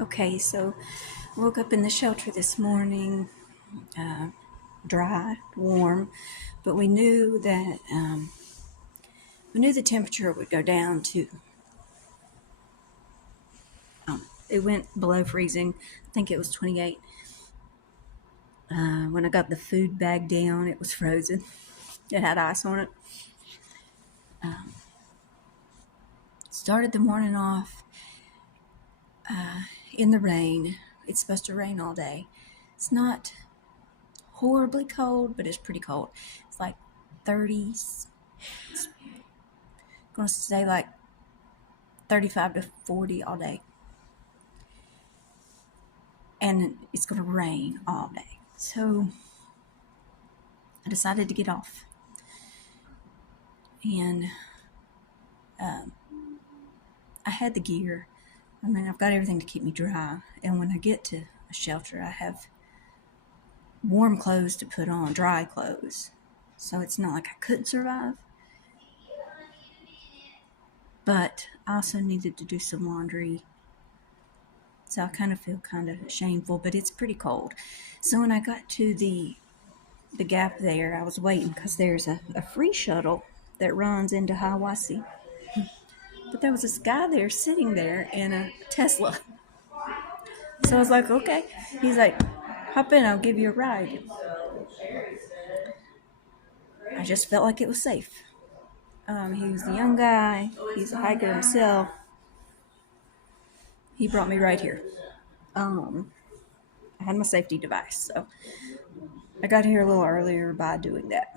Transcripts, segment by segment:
Okay, so woke up in the shelter this morning, dry, warm, but we knew the temperature would go down to. It went below freezing. I think it was 28. When I got the food bag down, it was frozen. It had ice on it. Started the morning off in the rain. It's supposed to rain all day. It's not horribly cold, but it's pretty cold. It's like 30s. It's going to stay like 35 to 40 all day. And it's going to rain all day. So I decided to get off. And I had the gear. I mean, I've got everything to keep me dry. And when I get to a shelter, I have warm clothes to put on, dry clothes. So it's not like I couldn't survive. But I also needed to do some laundry. So I kind of feel kind of shameful, but it's pretty cold. So when I got to the gap there, I was waiting because there's a free shuttle that runs into Hiawassee. But there was this guy there sitting there in a Tesla. So I was like, okay. He's like, hop in, I'll give you a ride. I just felt like it was safe. He was a young guy. He's a hiker himself. He brought me right here. I had my safety device, so I got here a little earlier by doing that.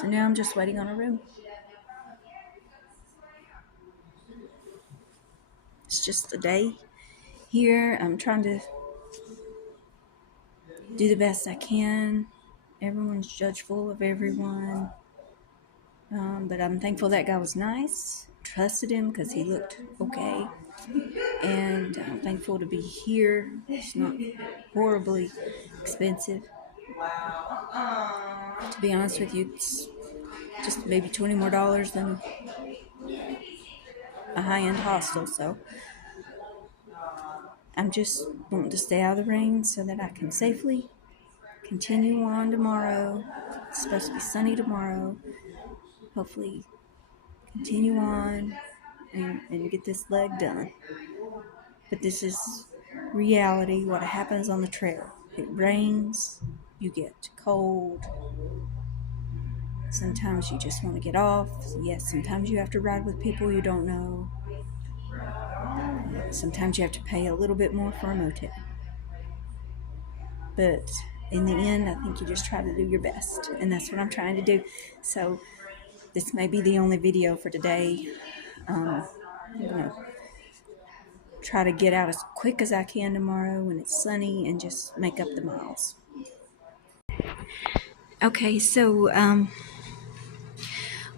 So now I'm just waiting on a room. It's just a day here. I'm trying to do the best I can. Everyone's judgeful of everyone. But I'm thankful that guy was nice. Trusted him because he looked okay. And I'm thankful to be here. It's not horribly expensive. To be honest with you, it's just maybe $20 more than a high-end hostel. So I'm just wanting to stay out of the rain so that I can safely continue on tomorrow. It's supposed to be sunny tomorrow. Hopefully continue on and get this leg done. But this is reality, what happens on the trail. It rains, you get cold. Sometimes you just want to get off. Yes, sometimes you have to ride with people you don't know. Sometimes you have to pay a little bit more for a motel. But in the end, I think you just try to do your best. And that's what I'm trying to do. So this may be the only video for today. I'm going to try to get out as quick as I can tomorrow when it's sunny and just make up the miles. Okay, so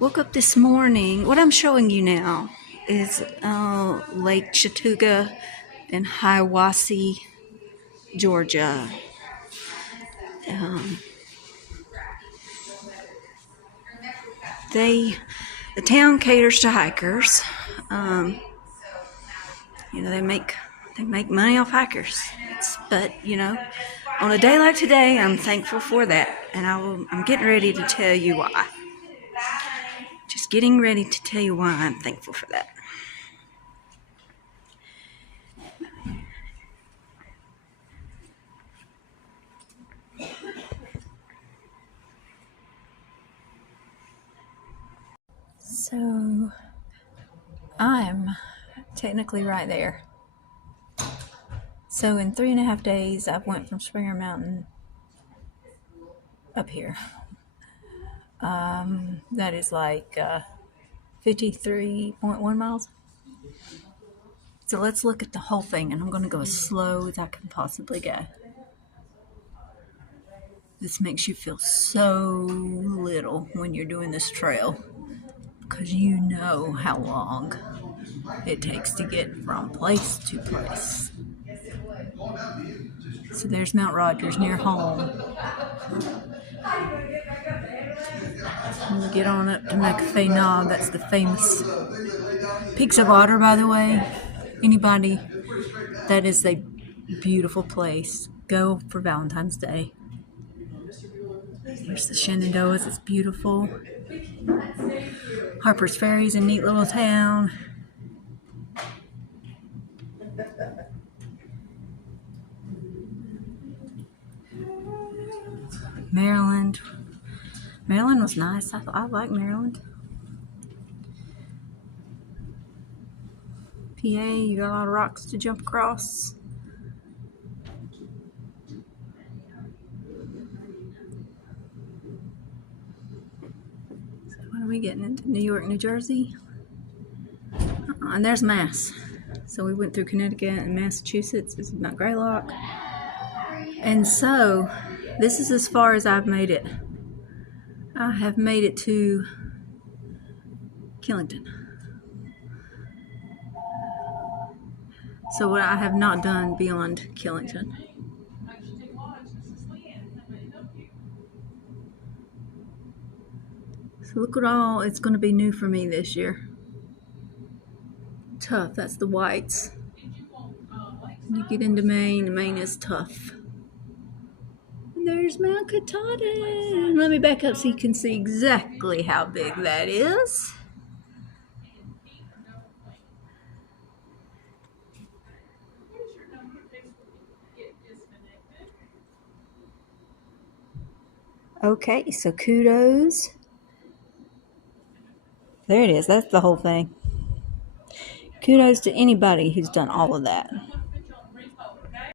woke up this morning. What I'm showing you now is Lake Chattooga in Hiawassee, Georgia. The town caters to hikers. They make money off hikers. But on a day like today, I'm thankful for that, and I'm getting ready to tell you why. Just getting ready to tell you why I'm thankful for that. So I'm technically right there. So in 3.5 days, I've went from Springer Mountain up here. That is like 53.1 miles. So let's look at the whole thing, and I'm going to go as slow as I can possibly go. This makes you feel so little when you're doing this trail, because you know how long it takes to get from place to place. So there's Mount Rogers near home. And you get on up to McAfee Knob. That's the famous Peaks of Water, by the way, anybody, that is a beautiful place. Go for Valentine's Day. Here's the Shenandoahs. It's beautiful. Harper's Ferry's a neat little town. Maryland. Maryland was nice. I like Maryland. PA, you got a lot of rocks to jump across. So what are we getting into? New York, New Jersey? And there's Mass. So we went through Connecticut and Massachusetts. This is Mount Greylock. And so this is as far as I've made it. I have made it to Killington. So what I have not done beyond Killington. So look at all, it's going to be new for me this year. Tough, that's the whites. You get into Maine, Maine is tough. And there's Mount Katahdin. Let me back up so you can see exactly how big that is. Okay, so kudos. There it is. That's the whole thing. Kudos to anybody who's done all of that.